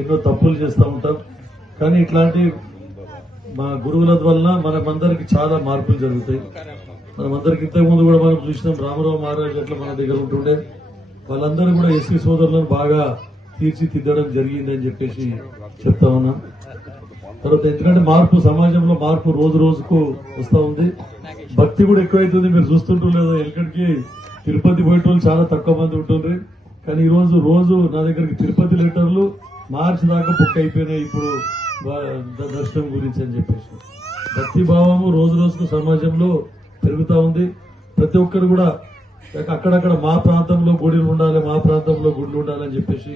ఎన్నో తప్పులు చేస్తూ ఉంటాం. కానీ ఇట్లాంటి మా గురువుల వల్ల మనమందరికి చాలా మార్పులు జరుగుతాయి. మనమందరికి ఇంతకుముందు కూడా మనం చూసినాం, రామరావు మహారాజ్ అట్లా మన దగ్గర ఉంటుండే వాళ్ళందరూ కూడా ఎస్టీ సోదరులను బాగా తీర్చిదిద్దడం జరిగిందని చెప్పేసి చెప్తా ఉన్నాం. తర్వాత ఎందుకంటే మార్పు, సమాజంలో మార్పు రోజు రోజుకు వస్తూ ఉంది. భక్తి కూడా ఎక్కువైతుంది. మీరు చూస్తుంటూ లేదు, ఎక్కడికి తిరుపతి పోయేటోళ్ళు చాలా తక్కువ మంది ఉంటుంది. కానీ ఈ రోజు నా దగ్గరికి తిరుపతి లెటర్లు మార్చి దాకా బుక్ అయిపోయినాయి ఇప్పుడు దర్శనం గురించి అని చెప్పేసి. భక్తి భావము రోజు రోజుకు సమాజంలో పెరుగుతూ ఉంది. ప్రతి ఒక్కరు కూడా అక్కడక్కడ మా ప్రాంతంలో గుడిలు ఉండాలి, మా ప్రాంతంలో గుడులు ఉండాలని చెప్పేసి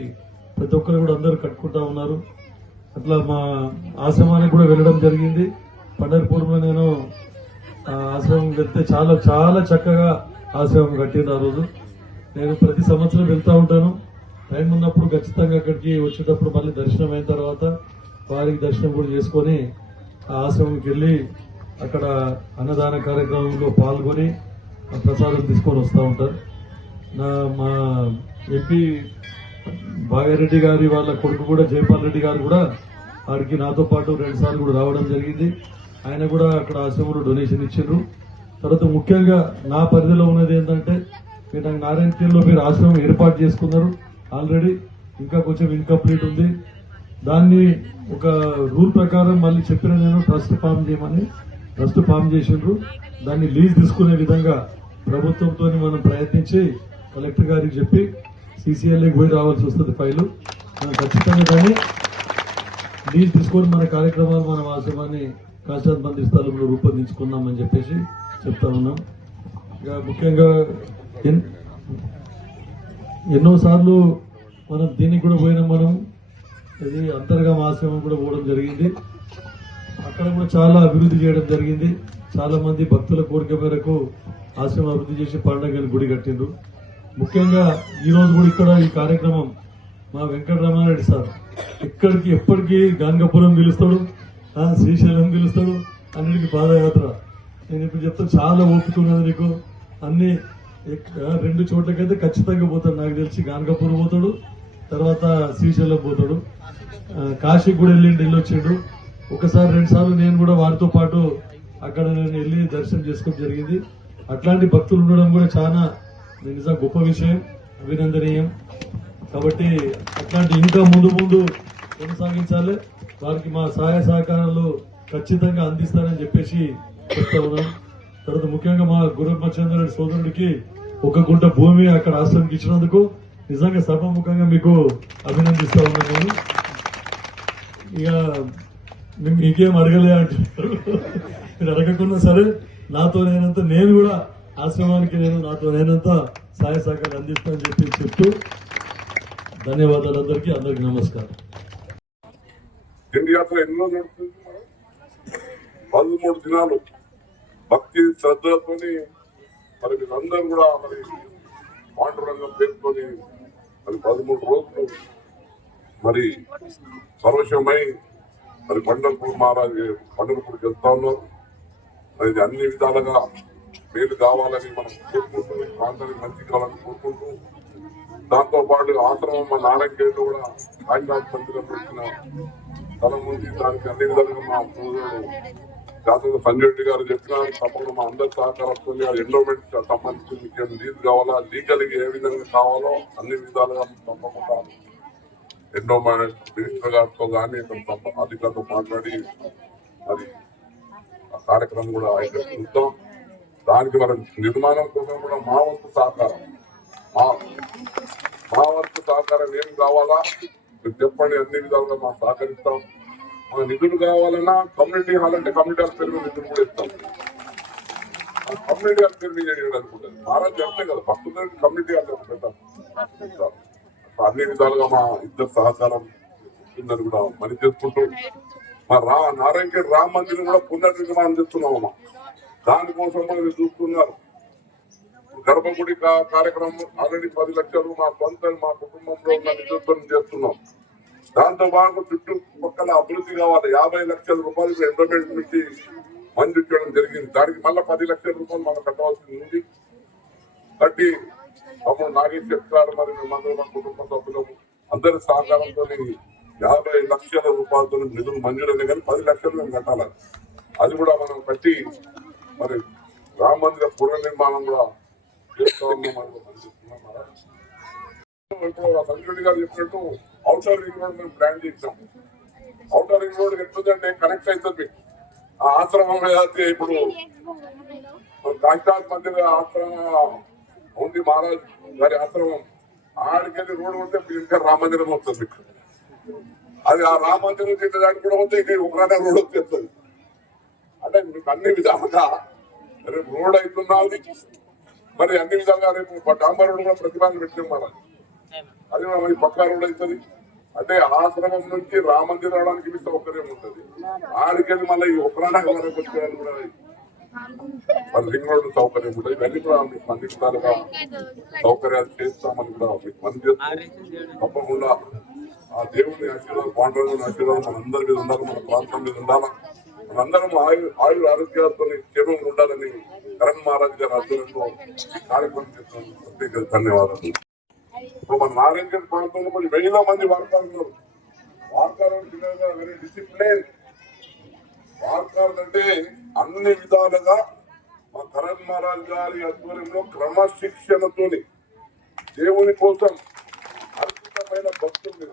ప్రతి ఒక్కరు కూడా అందరూ కట్టుకుంటా ఉన్నారు. అట్లా మా ఆశ్రమానికి కూడా వెళ్ళడం జరిగింది. పండర్పూర్లో నేను ఆశ్రమం వెళ్తే చాలా చాలా చక్కగా ఆశ్రమం కట్టింది. ఆ రోజు నేను ప్రతి సంవత్సరం వెళ్తా ఉంటాను. టైం ఉన్నప్పుడు ఖచ్చితంగా అక్కడికి వచ్చేటప్పుడు మళ్ళీ దర్శనం అయిన తర్వాత వారికి దర్శనం కూడా చేసుకుని ఆ ఆశ్రమంకి వెళ్లి అక్కడ అన్నదాన కార్యక్రమంలో పాల్గొని ప్రసాదం తీసుకొని వస్తూ ఉంటారు. మా ఎంపీ భాగ్యరెడ్డి గారి వాళ్ళ కొడుకు కూడా జయపాల్ రెడ్డి గారు కూడా ఆడికి నాతో పాటు 2 సార్లు కూడా రావడం జరిగింది. ఆయన కూడా అక్కడ ఆశ్రమంలో డొనేషన్ ఇచ్చిండ్రు. తర్వాత ముఖ్యంగా నా పరిధిలో ఉన్నది ఏంటంటే, మీరు నాకు నారాయణపేటలో మీరు ఆశ్రమం ఏర్పాటు చేసుకున్నారు ఆల్రెడీ, ఇంకా కొంచెం ఇన్కంప్లీట్ ఉంది. దాన్ని ఒక రూల్ ప్రకారం మళ్ళీ చెప్పిన నేను ట్రస్ట్ ఫామ్ చేయమని ట్రస్ట్ ఫామ్ చేసిండ్రు. దాన్ని లీజ్ తీసుకునే విధంగా ప్రభుత్వంతో మనం ప్రయత్నించి కలెక్టర్ గారికి చెప్పి సీసీఎల్ఏకి పోయి రావాల్సి వస్తుంది ఫైలు. మనం ఖచ్చితంగా దాన్ని లీజ్ తీసుకొని మన కార్యక్రమాలు, మన ఆశ్రమాన్ని కాశాత్ మంది స్థలంలో రూపొందించుకున్నామని చెప్పేసి చెప్తా ఉన్నాం. ఇక ముఖ్యంగా ఎన్నోసార్లు మనం దీనికి కూడా పోయినాం. మనం ఇది అంతర్గమ ఆశ్రమం కూడా పోవడం జరిగింది. అక్కడ కూడా చాలా అభివృద్ధి చేయడం జరిగింది. చాలా మంది భక్తుల కోరిక మేరకు ఆశ్రమం అభివృద్ధి చేసి పండుగని గుడి కట్టిండ్రు. ముఖ్యంగా ఈ రోజు కూడా ఇక్కడ ఈ కార్యక్రమం మా వెంకటరమారెడ్డి సార్ ఇక్కడికి ఎప్పటికీ గాంగపురం పిలుస్తాడు, శ్రీశైలం పిలుస్తాడు, అన్నిటికీ పాదయాత్ర. నేను ఇప్పుడు చెప్తాను, చాలా ఓపిక ఉన్నది నీకు. అన్ని 2 చోట్లకైతే ఖచ్చితంగా పోతాడు. నాకు తెలిసి గాంగపురం పోతాడు, తర్వాత శ్రీశైలం పోతాడు, కాశీకి కూడా వెళ్ళొచ్చాడు. ఒకసారి 2 సార్లు నేను కూడా వారితో పాటు అక్కడ నేను వెళ్ళి దర్శనం చేసుకోవడం జరిగింది. అట్లాంటి భక్తులు ఉండడం కూడా చాలా నిజంగా గొప్ప విషయం, అభినందనీయం. కాబట్టి అట్లాంటి ఇంకా ముందు కొనసాగించాలి. వారికి మా సహాయ సహకారాలు ఖచ్చితంగా అందిస్తానని చెప్పేసి చెప్తా ఉన్నాం. తర్వాత ముఖ్యంగా మా గురమ్మచంద్రరెడ్డి సోదరుడికి 1 గుంట భూమి అక్కడ ఆశ్రమంకి ఇచ్చినందుకు నిజంగా సభాముఖంగా మీకు అభినందిస్తా ఉన్నాను. నేను ఇక మీకేం అడగలే అంటారు, మీరు అడగకున్నా సరే నాతో నేనంత నేను కూడా ఆశ్రమానికి నాతో నేనంత సహాయ సహకారం అందిస్తానని చెప్తూ ధన్యవాదాలు అందరికీ నమస్కారం. ఇండియాలో ఎన్నో నడుస్తుంది. 13 దినాలు భక్తి శ్రద్ధలతో మరి వీళ్ళందరూ కూడా మరి పాండురంగం పేరుకొని మరి 13 రోజులు మరి పరవశమై మరి పండర్పూర్ మహారాజు పండర్పూర్కి వెళ్తా ఉన్నారు. మరి అన్ని విధాలుగా మేలు కావాలని మనం కోరుకుంటూ, ప్రాంతానికి మంచి కావాలని కోరుకుంటూ, దాంతో పాటు ఆశ్రమం మా నారాయణగేట్లో కూడా సాయినాథ్ మందిరం పెట్టిన స్థలం ఉంది. దానికి అన్ని విధాలుగా మా సోదరుడు శాసన సంజయ్ రెడ్డి గారు చెప్పినారు. తప్పకుండా మా అందరి సహకారంతో ఎండోమెంట్ సంబంధించి మీకు లీజ్ కావాలా, లీగల్గా ఏ విధంగా కావాలో అన్ని విధాలుగా తప్పకుండా ఎండోమెంట్ మినిస్టర్ గారితో కానీ అధికారులతో మాట్లాడి మరి ఆ కార్యక్రమం కూడా ఆయన చూద్దాం. దానికి మనం నిర్మాణం కోసం కూడా మా వంతు సహకారం ఏం కావాలా మీరు చెప్పండి, అన్ని విధాలుగా మనం సహకరిస్తాం. మన నిధులు కావాలన్నా కమ్యూనిటీ హాల్ అంటే కమ్యూనిటీ హాల్ పేరు మీద నిధులు కూడా ఇస్తాం. కమ్యూనిటీ హాల్ పేరు మీద అనుకుంటుంది మహారాజ్ చెప్తే కదా, భక్తుల కమ్యూనిటీ హాల్ పెడతాం. అన్ని విధాలుగా మా ఇద్దరు సహకారం ఉందని కూడా పని చేసుకుంటూ మా నారాయణఖేడ్ రామ మందిరం కూడా పునర్నిర్మాణం చేస్తున్నామమ్మా. దానికోసం మనం చూస్తున్నారు. గర్భగుడి కార్యక్రమం ఆల్రెడీ 10 లక్షలు మా కుటుంబంలో ఉన్న నిధులతో చేస్తున్నాం. దాంతో పాటు చుట్టుపక్కల అభివృద్ధి కావాలి. 50 లక్షల రూపాయలు ఎండోమెంట్ నుంచి మంజూరు చేయడం జరిగింది. దానికి మళ్ళీ 10 లక్షల రూపాయలు మనం కట్టవలసింది ఉంది. కట్టి అప్పుడు నాగేష్ చెప్తారు. మరి మేమందరూ మా కుటుంబ సభ్యులు అందరి సహకారంతో 50 లక్షల రూపాయలతో నిధులు మంజూరైన కానీ 10 లక్షలు మేము కట్టాలి. అది కూడా మనం కట్టి మరి రామ మందిర పునర్నిర్మాణం కూడా చేస్తామని మనం అందిస్తున్నాం. ఇప్పుడు సంజయ్ గారు చెప్పినట్టు ఔటర్ రింగ్ రోడ్ మేము ప్లాన్ చేసాం. ఔటర్ రింగ్ రోడ్ ఎట్లుందంటే కనెక్ట్ అవుతుంది ఆ ఆశ్రమం ఏదైతే ఇప్పుడు కాకినాడ మధ్య ఆశ్రమం ఉంది, మహారాజ్ గారి ఆశ్రమం ఆడికెళ్ళి రోడ్డు ఉంటే ఇంకా రామ మందిరం వస్తుంది. అది ఆ రామ మందిరం చేసేదానికి కూడా వస్తే ఇక్కడ ఒకటే రోడ్ వచ్చేస్తుంది. అంటే మీకు అన్ని విధాలుగా రేపు రోడ్ అవుతున్నది, మరి అన్ని విధాలుగా రేపు డాంబర్ రోడ్ కూడా ప్రతిపాదన పెట్టినాం మనం. అది కూడా మరి పక్కా రోడ్ అవుతుంది. అంటే ఆశ్రమం నుంచి రామ మందిరం రావడానికి మీ సౌకర్యం ఉంటుంది. ఆడికెళ్ళి మళ్ళీ ఈ ఒకనాడు వరకు వచ్చేదానికి కూడా మరి రింగ్ రోడ్డు సౌకర్యం ఉంటుంది. ఇవన్నీ కూడా మీకు అన్ని విధాలుగా సౌకర్యాలు చేస్తామని కూడా మీకు పనిచేస్తాం. తప్పకుండా ఆ దేవుని ఆశీర్వాదం, పాండవుని ఆశీర్వాదం మనందరి మీద ఉండాలి, మన ప్రాంతం మీద ఉండాలి. మనందరం ఆయుర ఆరోగ్యాలతో క్షేమంగా ఉండాలని కరణ్ మహారాజ్ గారి ఆధ్వర్యంలో కార్యక్రమం చేస్తున్నందుకు ప్రత్యేక ధన్యవాదాలు. ఇప్పుడు మన నారాయణ ప్రాంతంలో కొన్ని 1000 మంది వార్తాలు వెరీ డిసిప్లిన్ వార్తాలు అంటే అన్ని విధాలుగా మా కరణ్ మహారాజ్ గారి ఆధ్వర్యంలో క్రమశిక్షణతో దేవుని కోసం అద్భుతమైన భక్తులు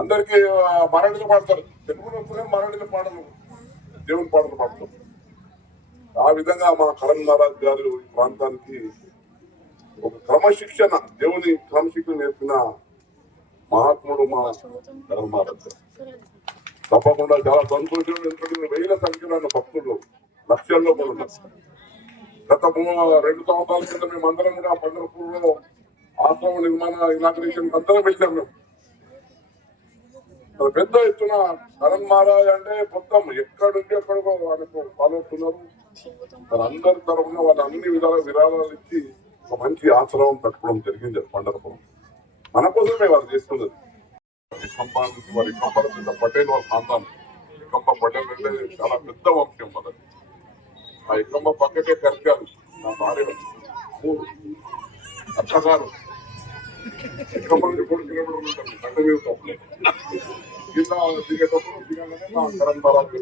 అందరికీ మరాఠీలు పాడతారు, తెలుగులో వస్తేనే మరాఠీలు పాడలు, దేవుని పాటలు పాడతారు. ఆ విధంగా మా కరణ్ మహారాజ్ గారు ఈ ప్రాంతానికి ఒక క్రమశిక్షణ, దేవుని క్రమశిక్షణ నేర్పిన మహాత్ముడు మా కరణ్ మహారాజ్ గారు. తప్పకుండా చాలా సంతోషం. ఎందుకంటే 1000 సంఖ్యలో ఉన్న భక్తులు లక్షల్లో కూడా ఉన్నారు. గత 2 సంవత్సరాల కింద మేము అందరం కూడా పండరపూర్లో ఆశ్రమ నిర్మాణ ఇనాగ్రేషన్ అందరం వెళ్ళాం. మేము పెద్ద ఎత్తున కరణ్ మహారాజ్ అంటే మొత్తం ఎక్కడి నుంచి ఎక్కడికో వాళ్ళకు ఫాలో అవుతున్నారు. అందరి తరఫున వాళ్ళు అన్ని విధాల విరాళాలు ఇచ్చి ఒక మంచి ఆశ్రమం కట్టుకోవడం జరిగింది పండరపురం. మన కోసమే వాళ్ళు చేస్తున్నది. వారి కంపల పటేల్ వాళ్ళ ప్రాంతాన్ని ఎక్కమ్మ పటేల్ అంటే చాలా పెద్ద వంశం మనది. ఆ ఎక్కమ్మ పక్కకే కరికారు నా భార్య 3 అత్తగారు. ఎక్కమ్మ నుంచి 3 కిలోమీటర్లు ఉంటుంది. గంట మీద తప్పలేదు. కింద దిగేటప్పుడు దిగగానే మా కరణ్ మహారాజ్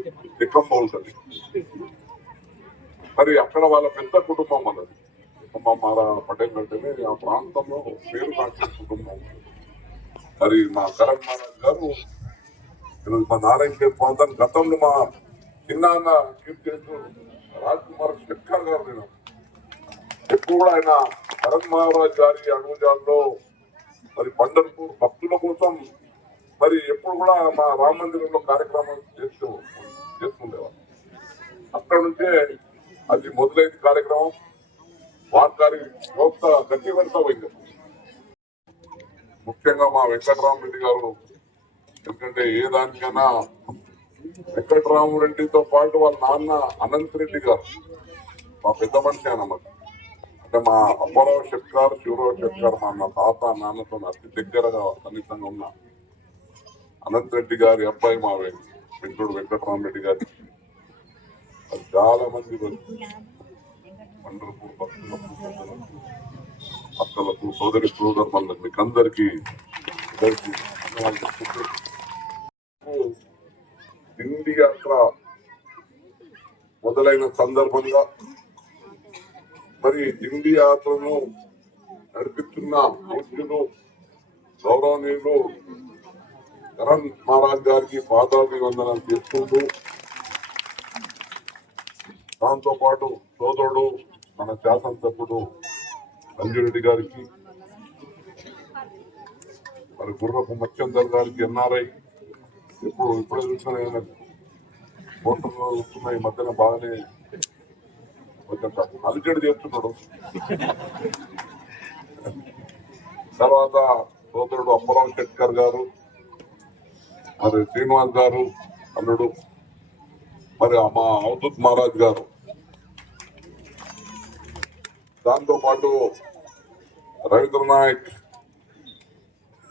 ఎక్కమ్మ ఉంటుంది. మరి అక్కడ వాళ్ళ పెద్ద కుటుంబం అన్నది ఎక్కమ్మ పటేల్ అంటేనే ఆ ప్రాంతంలో పేరు కాల్చిన కుటుంబం. మరి మా కరణ్ మహారాజ్ గారు ఈరోజు మా నారాయణ ప్రాంతాన్ని గతంలో మా చిన్న కీర్తి రాజ్ కుమార్ శెట్కర్ గారు నేను ఎప్పుడు కూడా ఆయన కరణ్ మహారాజ్ గారి అడుగుజాల్లో మరి పండర్పూర్ భక్తుల కోసం మరి ఎప్పుడు కూడా మా రామ మందిరంలో కార్యక్రమాలు చేస్తుండేవారు. అక్కడ నుంచే అది మొదలైన కార్యక్రమం వారి వ్యవస్థ గట్టి పెడతా పోయింది. ముఖ్యంగా మా వెంకటరామరెడ్డి గారు, ఎందుకంటే ఏ దానికైనా వెంకటరామరెడ్డితో పాటు వాళ్ళ నాన్న అనంత్ రెడ్డి గారు మా పెద్ద మనిషి అన్నమాట. అంటే మా అప్పారావు షెట్కర్, శివరావు షెట్కర్ మా తాత నాన్నతో అతి దగ్గరగా సన్నిహితంగా ఉన్న అనంత్ రెడ్డి గారి అబ్బాయి మా వెంకటుడు వెంకటరామరెడ్డి గారి చాలా మంది పండరపూర్ భక్తులకు, అక్కలకు, సోదరి సోదరులకు మీకు అందరికీ దిండి యాత్ర మొదలైన సందర్భంగా మరి దిండి యాత్రను నడిపిస్తున్న పూజ్యులు గౌరవనీయులు కరణ్ మహారాజ్ గారికి పాదాభివందనం చేసుకుంటూ, దాంతో పాటు సోదరుడు మన శాసనసభ్యుడు సంజయ్ రెడ్డి గారికి, మరి గుర్రపు మచ్చందర్ గారికి, ఎన్ఆర్ఐ ఇప్పుడే చూసిన ఓటర్లు వస్తున్న ఈ మధ్యన బాగానే కొంచెం అలిచడి చేస్తున్నాడు. తర్వాత సోదరుడు అప్పారావు షెట్కర్ గారు, మరి శ్రీనివాస్ గారు అల్లుడు, మరి మా అవధూత్ మహారాజ్ గారు, దాంతో పాటు రవీంద్ర నాయక్,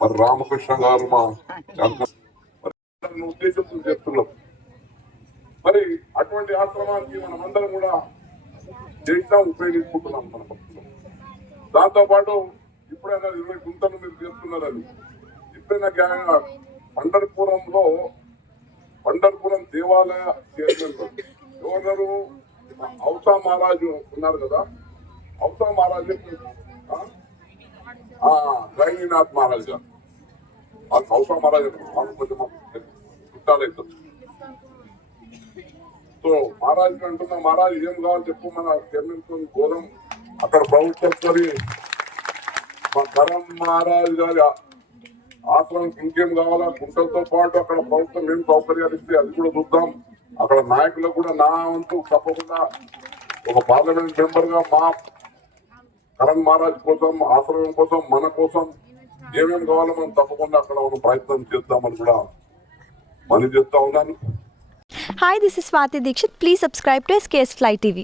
మరి రామకృష్ణ గారు మా ఉద్దేశంతో చేస్తున్నాం. మరి అటువంటి ఆశ్రమానికి మనం అందరం కూడా చేసినా ఉపయోగించుకుంటున్నాం మన భక్తులు. దాంతో పాటు ఇప్పుడైనా 20 గుంతలు మీరు చేస్తున్నారు. అది ఎప్పుడైనా పండర్పురం దేవాలయ చైర్మన్ ఎవరు ఔసా మహారాజు ఉన్నారు కదా, ఔసా మహారాజు గైనీనాథ్ మహారాజ్ గారు, ఔసా మహారాజు వాళ్ళు కొంచెం చుట్టాలవుతారు. సో మహారాజు అంటున్నా, మహారాజు ఏం కావాలి చెప్పు, మన చైర్మన్ గోరం అక్కడ ప్రభుత్వం మా కరణ్ మహారాజ్ గారి ఆశ్రమం ఇంకేం కావాలా, కుంటలతో పాటు అక్కడ ప్రభుత్వం ఏం సౌకర్యాలు ఇస్తే అది కూడా చూద్దాం. అక్కడ నాయకులకు కూడా నా వంతు తప్పకుండా ఒక పార్లమెంట్ మెంబర్ గా మా కరణ్ మహారాజ్ కోసం, ఆశ్రమం కోసం, మన కోసం ఏమేమి కావాలో మనం తప్పకుండా అక్కడ మనం ప్రయత్నం చేద్దామని కూడా మనవి చేస్తా ఉన్నాను. Hi, this is Swati Dikshit. Please subscribe to SKS Fly TV.